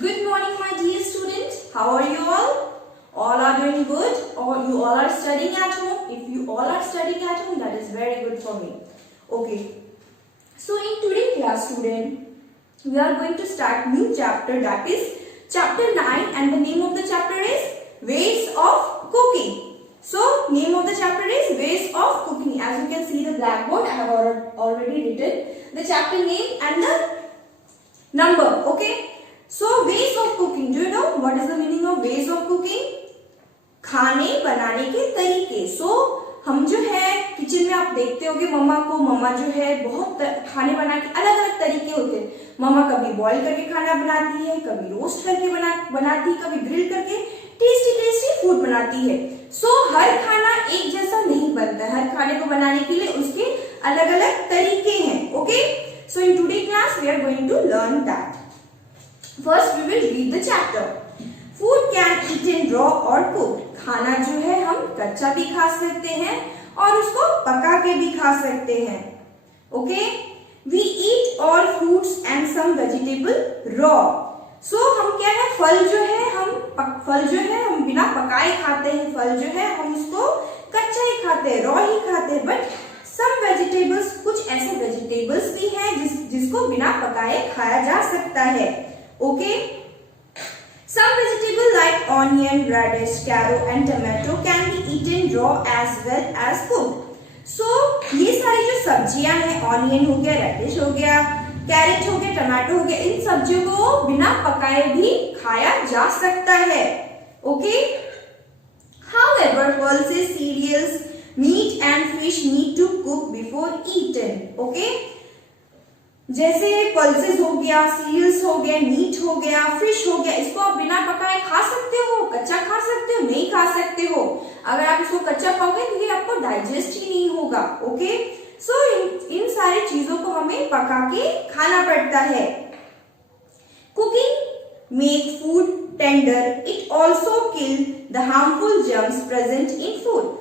Good morning, my dear students. How are you all? All are doing good, or you all are studying at home? If you all are studying at home, that is very good for me. Okay. So in today's class, student, we are going to start new chapter, that is chapter 9, and the name of the chapter is Ways of Cooking. So name of the chapter is Ways of Cooking. As you can see the blackboard, I have already written the chapter name and the number. Okay. So ways of cooking. Do you know what is the meaning of ways of cooking? खाने बनाने के तरीके. हम जो है kitchen में आप देखते होगे मम्मा जो है बहुत खाने बना के अलग अलग तरीके होते हैं. मम्मा कभी बॉईल करके खाना बनाती है, कभी रोस्ट करके बनाती है, कभी ग्रिल करके टेस्टी फूड बनाती है. हर खाना एक जैसा नहीं बनता है. हर खाने को बनाने के लिए उसके अलग अलग तरीके हैं. Okay, so in today class we are going to learn that. First we will read the chapter. Food can eaten raw or cooked. खाना जो है हम कच्चा भी खा सकते हैं और उसको पका के भी खा सकते हैं. Okay? We eat all fruits and some vegetable raw. हम क्या है फल जो है हम बिना पकाए खाते हैं. फल जो है हम उसको कच्चा ही खाते हैं, रॉ ही खाते हैं. बट some vegetables, कुछ ऐसे वेजिटेबल्स भी हैं जिसको बिना पकाए खाया जा सकता है. Okay, some vegetable like onion, radish, carrot and tomato can be eaten raw as well as cooked. ये सारी जो सब्जियां हैं, ऑनियन हो गया, रेडिश हो गया, कैरेट हो गया, टमाटो हो गया, इन सब्जियों को बिना पकाए भी खाया जा सकता है. Okay, however, pulses, cereals, meat and fish need to cook before eaten. Okay, जैसे पल्सेस हो गया, सीरियल्स हो गया, मीट हो गया, फिश हो गया, इसको आप बिना पकाए खा सकते हो, कच्चा खा सकते हो, नहीं खा सकते हो. अगर आप इसको कच्चा खाओगे तो ये आपको डाइजेस्ट ही नहीं होगा. ओके, इन सारी चीजों को हमें पका के खाना पड़ता है. Cooking make food tender. It also kill the harmful germs present in food.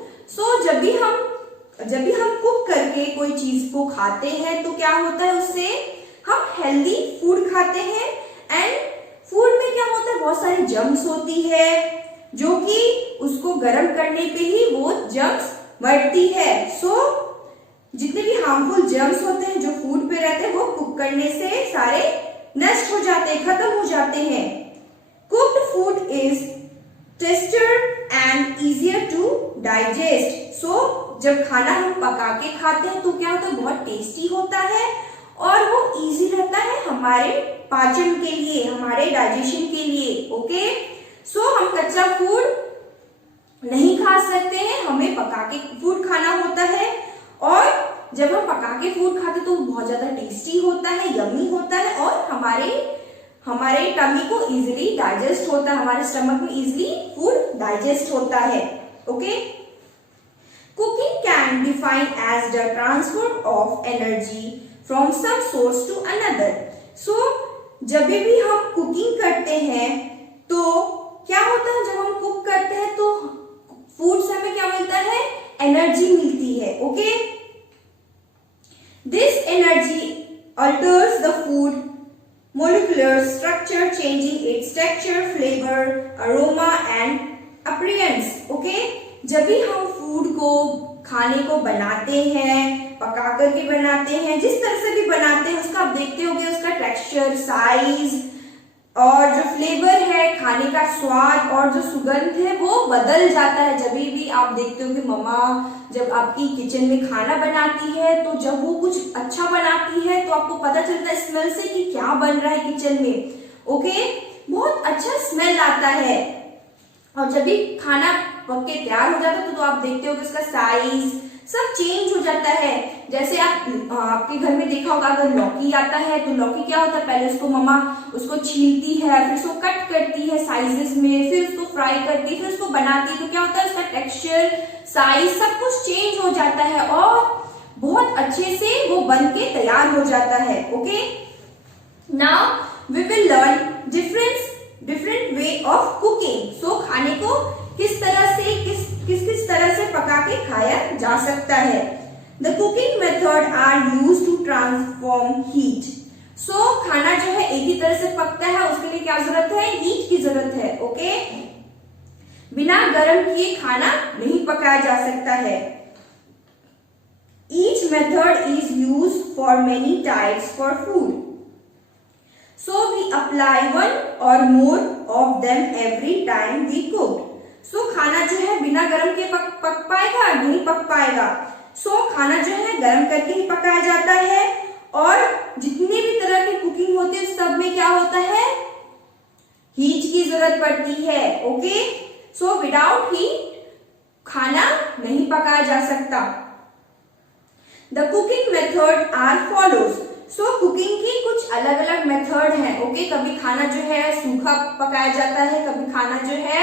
जब भी हम कुक करके कोई चीज को खाते हैं तो क्या होता है, उससे हम हेल्दी फूड खाते हैं. एंड फूड में क्या होता है, बहुत सारी जर्म्स होती है जो कि उसको गर्म करने पे ही वो जर्म्स मरती है. जितने भी हार्मफुल जर्म्स होते हैं जो फूड पे रहते हैं वो कुक करने से सारे नष्ट हो जाते हैं, खत्म हो जाते हैं. Cooked food is tastier and easier to digest. जब खाना हम पका के खाते हैं तो क्या होता है, बहुत टेस्टी होता है और वो इजी रहता है हमारे पाचन के लिए, हमारे डाइजेशन के लिए. ओके, हम कच्चा फूड नहीं खा सकते हैं, हमें पका के फूड खाना होता है. और जब हम पका के फूड खाते हैं तो बहुत ज्यादा टेस्टी होता है, यम्मी होता है और हमारे टमी को इजीली डाइजेस्ट होता है, हमारे स्टमक में इजीली फूड डाइजेस्ट होता है. Okay, cooking can be defined as the transfer of energy from some source to another. जब भी हम कुकिंग करते हैं तो क्या होता है, जब हम कुक करते हैं तो फूड से हमें क्या मिलता है, एनर्जी मिलती है. Okay, this energy alters the food molecular structure, changing its texture, flavor, aroma and appearance. Okay, जब भी हम फूड को खाने को बनाते हैं, पका करके बनाते हैं, जिस तरह से भी बनाते हैं उसका आप देखते होंगे, उसका टेक्सचर, साइज और जो फ्लेवर है, खाने का स्वाद और जो सुगंध है वो बदल जाता है. जब भी आप देखते हो कि मम्मा जब आपकी किचन में खाना बनाती है तो जब वो कुछ अच्छा बनाती है तो आपको पता चलता है स्मेल से कि क्या बन रहा है किचन में. ओके, बहुत अच्छा स्मेल आता है. और जब भी खाना पक के तैयार हो जाता है तो आप देखते हो कि उसका साइज सब चेंज हो जाता है. जैसे आपके घर में देखा होगा, अगर लौकी आता है तो लौकी क्या होता है, पहले उसको मम्मा उसको छीलती है, फिर उसको कट करती है साइजेस में, फिर उसको फ्राई करती है, फिर उसको बनाती है. तो क्या होता है, उसका टेक्सचर, साइज सब कुछ चेंज हो जाता है और बहुत अच्छे से वो बन के तैयार हो जाता है. Okay, now we will learn different way of cooking. खाने को किस तरह से पका के खाया जा सकता है. The cooking method are used to transform heat. खाना जो है एक ही तरह से पकता है, उसके लिए क्या जरूरत है, हीट की जरूरत है। ओके, बिना गर्म किए खाना नहीं पकाया जा सकता है। Each method is used for many types for food. So we apply one or more of them every time we cook. So खाना जो है बिना गर्म के पक पाएगा, नहीं पक पाएगा। So खाना जो है गर्म करके ही पकाया जाता है, और जितने भी तरह की कुकिंग होती है सब में क्या होता है, हीट की जरूरत पड़ती है। ओके, सो विदाउट हीट खाना नहीं पकाया जा सकता। The cooking method are follows. So cooking की कुछ अलग अलग मेथड हैं। ओके, कभी खाना जो है सूखा पकाया जाता है, कभी खाना जो है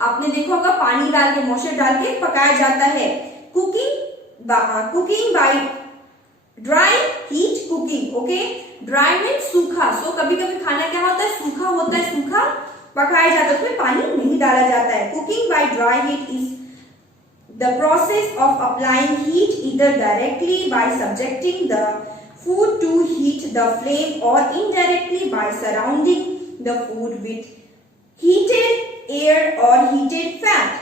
आपने देखा होगा पानी डाल के, मॉइस्चर डाल के पकाया जाता है। Cooking by dry heat cooking. Okay, dry means सूखा। सो कभी कभी खाना क्या होता है, सूखा होता है, सूखा पकाया जाता है, उसमें पानी नहीं डाला जाता है। Cooking by dry heat is the process of applying heat either directly by subjecting the food to heat the flame or indirectly by surrounding the food with heated air or heated fat.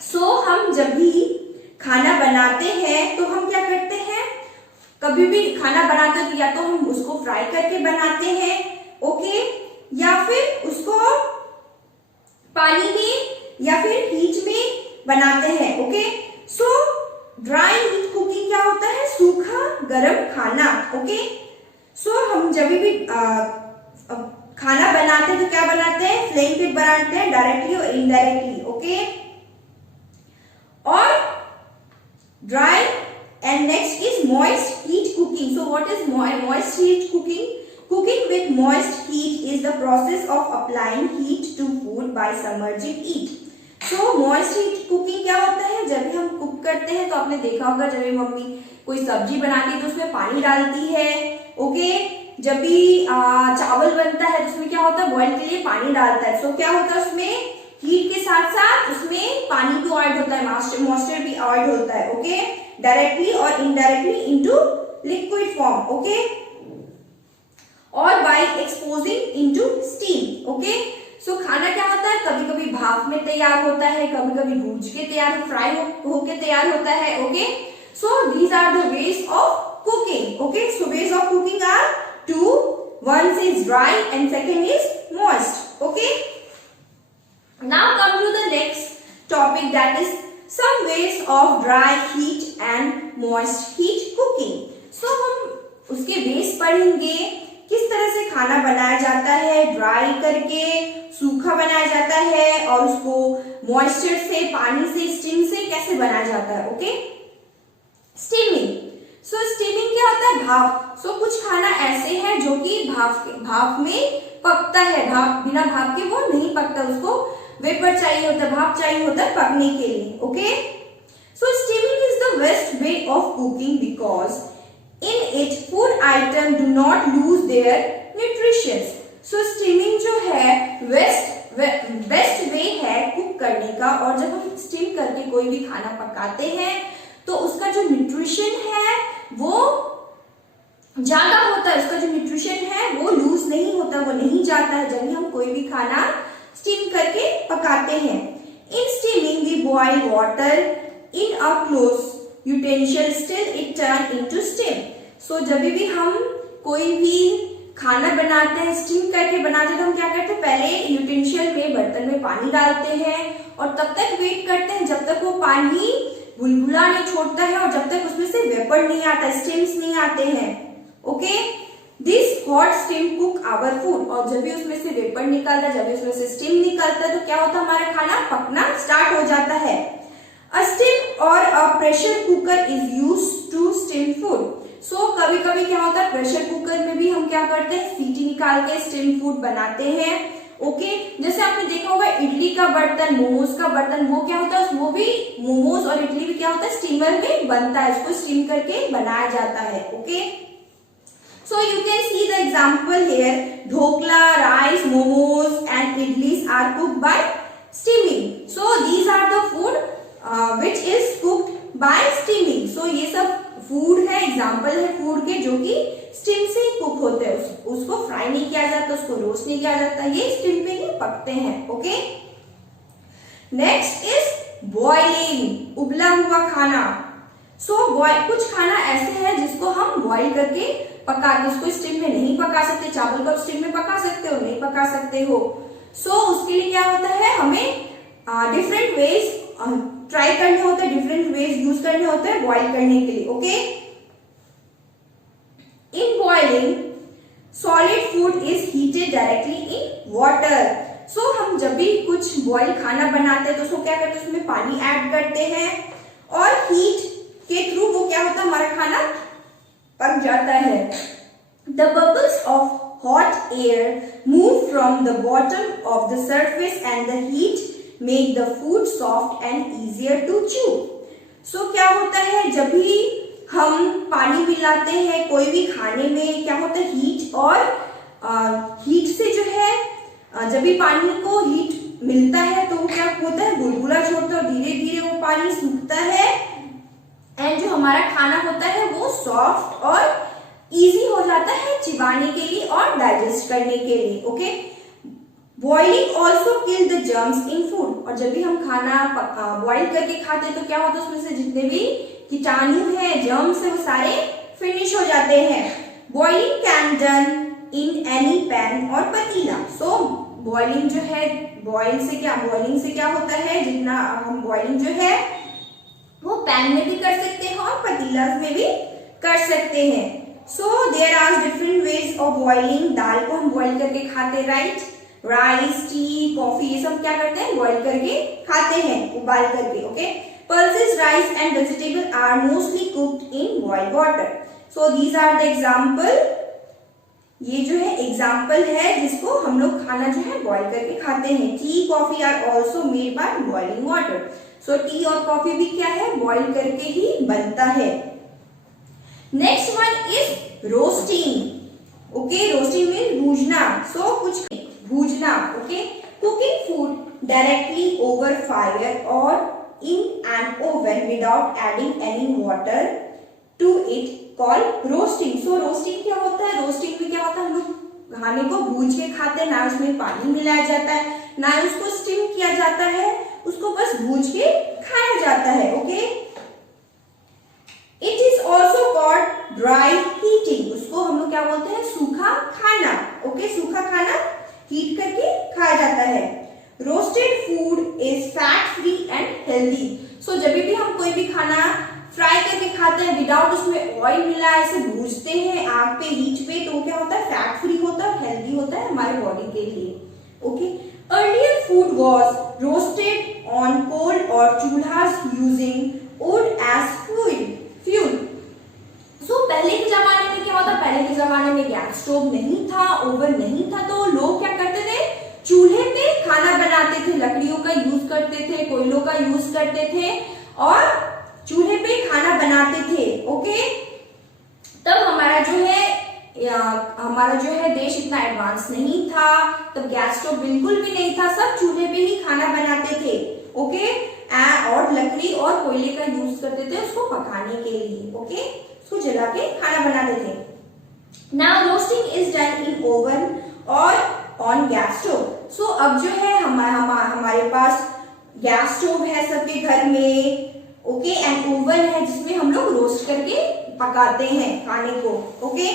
So हम जब भी खाना बनाते हैं तो हम क्या करते हैं, कभी भी खाना बनाते हैं तो या तो हम उसको फ्राई करके बनाते हैं, ओके, या फिर उसको पानी में या फिर हीट में बनाते हैं। ओके, सो ड्राई हीट कुकिंग क्या होता है, सूखा गरम खाना। ओके, सो हम जब भी खाना बनाते हैं तो क्या बनाते हैं, फ्लेम पे बनाते हैं, डायरेक्टली और इनडायरेक्टली। ओके, और dry and next is moist heat cooking. So what is moist heat cooking? Cooking with moist heat is the process of applying heat to food by submerging it. So moist heat cooking क्या होता है, जब भी हम cook करते हैं तो आपने देखा होगा जब भी मम्मी कोई सब्जी बनाती है तो उसमें पानी डालती है। ओके, जब भी चावल बनता है तो उसमें क्या होता है, बॉईल के लिए पानी डालता है। सो क्या होता है, उसमें हीट के साथ साथ उसमें पानी भी ऐड होता है, मॉइस्चर भी ऐड होता है। ओके, डायरेक्टली और indirectly into liquid form. Okay, और by exposing into steam. Okay, so खाना क्या होता है, कभी कभी भाप में तैयार होता है, कभी कभी भूज के तैयार, फ्राई होके तैयार होता है। Okay, so these are the ways of cooking. Okay, so ways of cooking are two, one is dry and second is moist. Okay, now come to the next topic, that is some ways of dry heat and moist heat cooking. So हम उसके base पढ़ेंगे, किस तरह से खाना बनाया जाता है, ड्राई करके सूखा बनाया जाता है, और उसको मॉइस्चर से, पानी से, स्टीम से कैसे बनाया जाता है। Okay, steaming. सो स्टीमिंग क्या होता है, भाप। सो कुछ खाना ऐसे है जो कि भाप में पकता है, बिना भाप के वो नहीं पकता, उसको वेपर चाहिए होता है, भाप चाहिए होता है पकने के लिए। Okay, so steaming is the best way of cooking because in it food item do not lose their nutrition. So steaming जो है बेस्ट वे है कुक करने का, और जब हम स्टीम करके कोई भी खाना पकाते हैं तो उसका जो न्यूट्रिशन है वो ज्यादा होता है, उसका जो न्यूट्रिशन है वो लूज नहीं होता, वो नहीं जाता है जब भी हम कोई भी खाना स्टीम करके पकाते हैं। In steaming we boil water in a close utensil still it turn into steam. So जब भी हम कोई भी खाना बनाते हैं, स्टीम करके बनाते हैं, तो हम क्या करते हैं, पहले यूटेंशियल में, बर्तन में पानी डालते हैं और तब तक वेट करते हैं जब तक वो पानी बुलबुला नहीं छोड़ता है और जब तक उसमें से वेपर नहीं आता, स्टीम्स नहीं आते हैं। Okay, this hot steam cook our food. और जब भी उसमें से वेपर निकलता है, जब भी उसमें से स्टीम निकलता है तो क्या होता है, हमारा खाना पकना स्टार्ट हो जाता है। A steam or a pressure cooker is used to steam food. So कभी कभी क्या होता है, प्रेशर कुकर में भी हम क्या करते हैं, सीटी निकाल के स्टीम फूड बनाते हैं। ओके, जैसे आपने देखा होगा इडली का बर्तन, मोमोज का बर्तन, वो क्या होता है, वो भी मोमोज और इडली भी क्या होता है, स्टीमर में बनता है, उसको स्टीम करके बनाया जाता है। Okay, so you can see the example here, dhokla, rice, momos and idlis are cooked by steaming. So these are the food which is cooked by steaming. So ये सब फूड है, एग्जाम्पल है food के जो कि steam से ही cook होते हैं, उसको फ्राई नहीं किया जाता, उसको रोस्ट नहीं किया जाता, ये स्टीम पे ही पकते हैं। ओके, नेक्स्ट इज बॉइलिंग, उबला हुआ खाना। कुछ खाना ऐसे है जिसको हम बॉइल करके पका के, उसको स्टीम में नहीं पका सकते, चावल को स्टीम में पका सकते हो, नहीं पका सकते हो। उसके लिए क्या होता है, हमें डिफरेंट वेज ट्राई करने होते हैं, डिफरेंट वेज यूज करने होते हैं बॉइल करने के लिए। Okay, in boiling solid food is heated directly in water. हम जब भी कुछ बॉइल खाना बनाते हैं तो उसको क्या करते हैं, उसमें पानी ऐड करते हैं और हीट के थ्रू वो क्या होता है, हमारा खाना पक जाता है। The bubbles of hot air move from the bottom of the surface and the heat make the food soft and easier to chew. क्या होता है, जब भी हम पानी मिलाते हैं कोई भी खाने में, क्या होता है, हीट और हीट से जो है जब भी पानी को हीट मिलता है तो वो क्या होता है, बुलबुला छोड़ता है और धीरे धीरे वो पानी सूखता है एंड जो हमारा खाना होता है वो सॉफ्ट और इजी हो जाता है चिबाने के लिए और डाइजेस्ट करने के लिए। Okay, boiling also kill the germs in food. और जब भी हम खाना बॉइल करके खाते हैं तो क्या होता है, उसमें से जितने भी कीटाणु है, जर्म्स है, वो सारे फिनिश हो जाते हैं। Boiling can done in any pan और पतीला। बॉइलिंग जो है, बॉइलिंग से क्या होता है, जितना हम बॉइलिंग जो है वो पैन में भी कर सकते हैं और पतीला में भी कर सकते हैं। There are different ways of boiling. दाल को हम बॉइल करके खाते, राइट, राइस, टी, कॉफी, ये सब क्या करते हैं, बॉइल करके खाते हैं, उबाल करके। Okay, pulses, rice and vegetable are mostly cooked in boiled water. These are the example. ये जो है एग्जाम्पल है जिसको हम लोग खाना जो है बॉइल करके खाते हैं। Tea, coffee are also made by boiling water. Tea और कॉफी भी क्या है, बॉइल करके ही बनता है। Next one is roasting. Okay, roasting mean भूजना। कुछ भूजना। Okay, cooking food directly over fire और in an oven without adding any water to it called roasting. Roasting क्या होता है, रोस्टिंग में क्या होता है, हम लोग खाने को भूज के खाते हैं, ना उसमें पानी मिलाया जाता है, ना उसको स्टीम किया जाता है, उसको बस भूज के खाया जाता है। Okay, it is also called dry heating. उसको हम लोग क्या बोलते हैं, सूखा खाना। ओके, सूखा खाना हीट करके खाया जाता है। Roasted food is fat free and healthy. जब भी हम कोई भी खाना फ्राई करके खाते हैं विदाउट उसमें ऑयल मिला, ऐसे भूजते हैं आग पे, हीट पे, तो क्या होता है, फैट फ्री होता है, हेल्दी होता है हमारे बॉडी के लिए। Okay, earlier food was roasted on coal और चूल्हास यूजिंग वुड एज फ्यूल। पहले के जमाने में क्या होता, पहले के जमाने में गैस स्टोव नहीं था, ओवन नहीं था, तो लोग क्या करते थे, चूल्हे पे खाना बनाते थे, लकड़ियों का यूज करते थे, कोयलों का यूज करते थे और चूल्हे पे खाना बनाते थे। ओके, तब हमारा जो है देश इतना एडवांस नहीं था, तब गैस स्टोव बिल्कुल भी नहीं था, सब चूल्हे पे ही खाना बनाते थे। ओके, और लकड़ी और कोयले का यूज करते थे उसको पकाने के लिए। ओके, उसको जला के खाना बनाते थे। Now roasting is done in oven और ऑन गैस स्टोव। अब जो है हमारे पास गैस स्टोव है सबके घर में। ओके, एंड ओवन है जिसमें हम लोग रोस्ट करके पकाते हैं खाने को। Okay,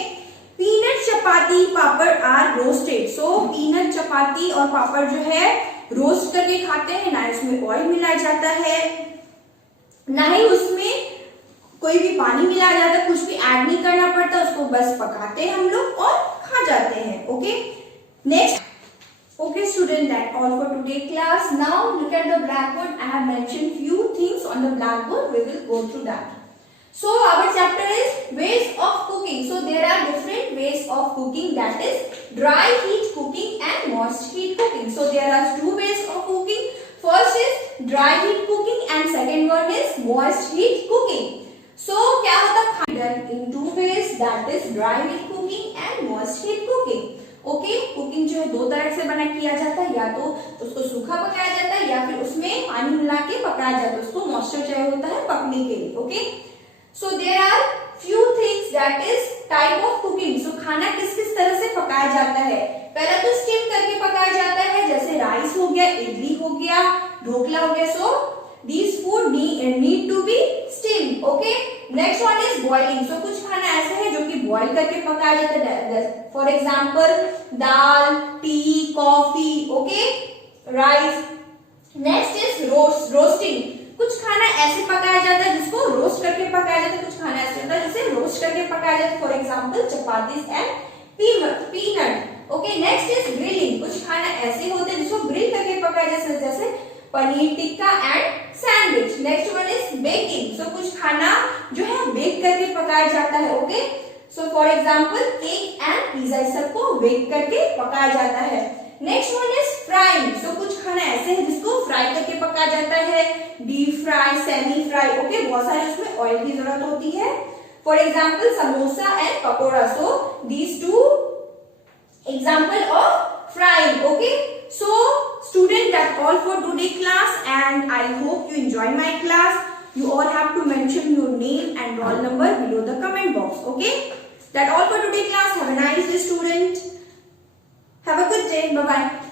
peanut, chapati, papad are roasted. Peanut, चपाती और पापड़ जो है रोस्ट करके खाते हैं, ना इसमें ऑयल मिलाया जाता है, ना ही उसमें कोई भी पानी मिलाया जाता है, कुछ भी ऐड नहीं करना पड़ता, उसको बस पकाते हैं हम लोग और खा जाते हैं। Okay, next. Okay student, that all for today class. Now look at the blackboard. I have mentioned few things on the blackboard. We will go through that. Our chapter is ways of cooking. There are different ways of cooking, that is dry heat cooking and moist heat cooking. There are two ways of cooking. First is dry heat cooking and second one is moist heat cooking. क्या होता है, done in two ways, that is dry heat cooking and moist heat cooking. Okay, cooking जो है दो तरह से बना किया जाता है, या तो उसको सूखा पकाया जाता है या फिर उसमें पानी मिला के पकाया जाता है, उसको मॉइस्चर चाहिए होता है पकने के लिए। Okay, there are few things, that is type of cooking. So खाना किस किस तरह से पकाया जाता है? पहला तो स्टीम करके पकाया जाता है, जैसे राइस हो गया, इडली हो गया, ढोकला हो गया। सो these food need to be steamed. Okay. Next one is boiling. So कुछ खाना ऐसे है जो कि बॉईल करके पकाया जाता है, for example dal, T, coffee, okay, rice. Next is roasting. कुछ खाना ऐसे पकाया जाता है जिसको रोस्ट करके पकाया जाता है, कुछ खाना ऐसे होता है जिसे रोस्ट करके पकाया जाता है, for example chapatis and peanut. Okay. Next is grilling. कुछ खाना ऐसे होते हैं जिसको ग्रिल करके पकाया जाता है, जैसे paneer tikka and sandwich. Next one is baking. So कुछ खाना जो है बेक करके पकाया जाता है, okay. So for example cake and pizza, इस सबको बेक करके पकाया जाता है। Next one is frying. So कुछ खाना ऐसे है जिसको फ्राई करके पकाया जाता है, deep fry, semi fry, okay. बहुत सारे उसमें ऑयल की जरूरत होती है, for example samosa and pakora. So these two example of frying, okay. So student, that's all for today class, and I hope you enjoy my class. You all have to mention your name and roll number below the comment box, okay? That's all for today class. Have a nice day student. Have a good day. Bye bye.